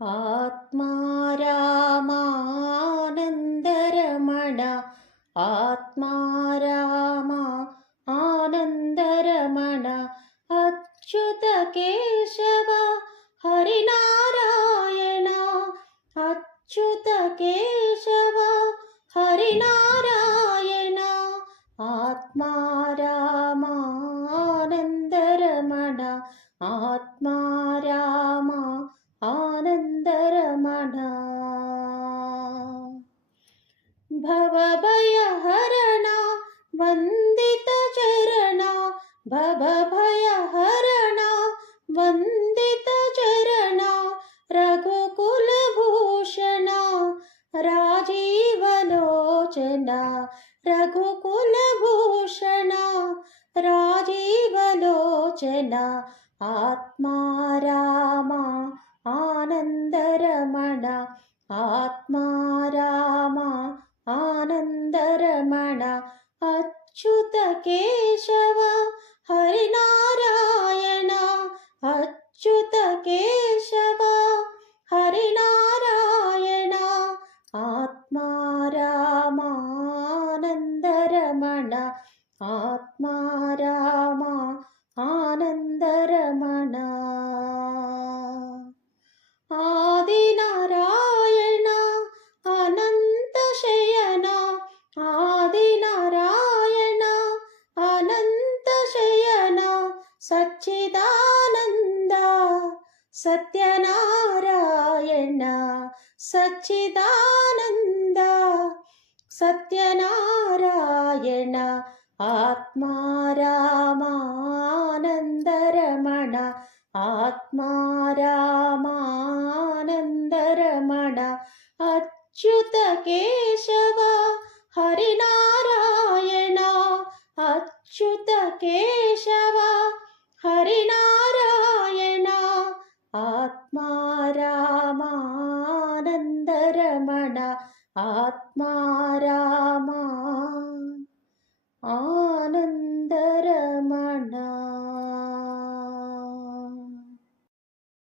ಆತ್ಮ ರಾಮಾನಂದರಮಣ ಆತ್ಮ ರಾಮ ಆನಂದರಮಣ ಅಚ್ಯುತ ಕೇಶವ ಹರಿನಾರಾಯಣ ಅಚ್ಯುತ ಕೇಶವ ಹರಿನಾರಾಯಣ ಆತ್ಮ ರಾಮಾನಂದರಮಣ ಆತ್ಮ ರಾಮ ಆನಂದರಮಣ ಭವಭಯಹರಣ ವಂದಿತ ಚರಣ ಭವಭಯಹರಣ ವಂದಿತ ಚರಣ ರಘುಕುಲಭೂಷಣ ರಾಜೀವಲೋಚನ ರಘುಕುಲಭೂಷಣ ರಾಜೀವಲೋಚನ ಆತ್ಮ ರಾಮ ಆನಂದರಮಣ ಆತ್ಮ ರಾಮ ಆನಂದರಮಣ ಅಚ್ಯುತ ಕೇಶವ ಹರಿನಾರಾಯಣ ಅಚ್ಯುತ ಕೇಶವ ಹರಿನಾರಾಯಣ ಆತ್ಮ ರಾಮ ಆನಂದರಮಣ ಆತ್ಮ ರಾಮ ಆನಂದರಮಣ ಆದಿನಾರಾಯಣ ಅನಂತ ಶಯನ ಆದಿನಾರಾಯಣ ಅನಂತ ಶಯನ ಸಚ್ಚಿದಾನಂದ ಸತ್ಯನಾರಾಯಣ ಸಚ್ಚಿದಾನಂದ ಸತ್ಯನಾರಾಯಣ ಆತ್ಮ ರಾಮಾನಂದರಮಣ ಆತ್ಮ ರಾಮಾನಂದರಮಣ ಅಚ್ಯುತ ಕೇಶವ ಹರಿನಾರಾಯಣ ಅಚ್ಯುತ ಕೇಶವ ಹರಿನಾರಾಯಣ ಆತ್ಮ ರಾಮಾನಂದರಮಣ ಆತ್ಮ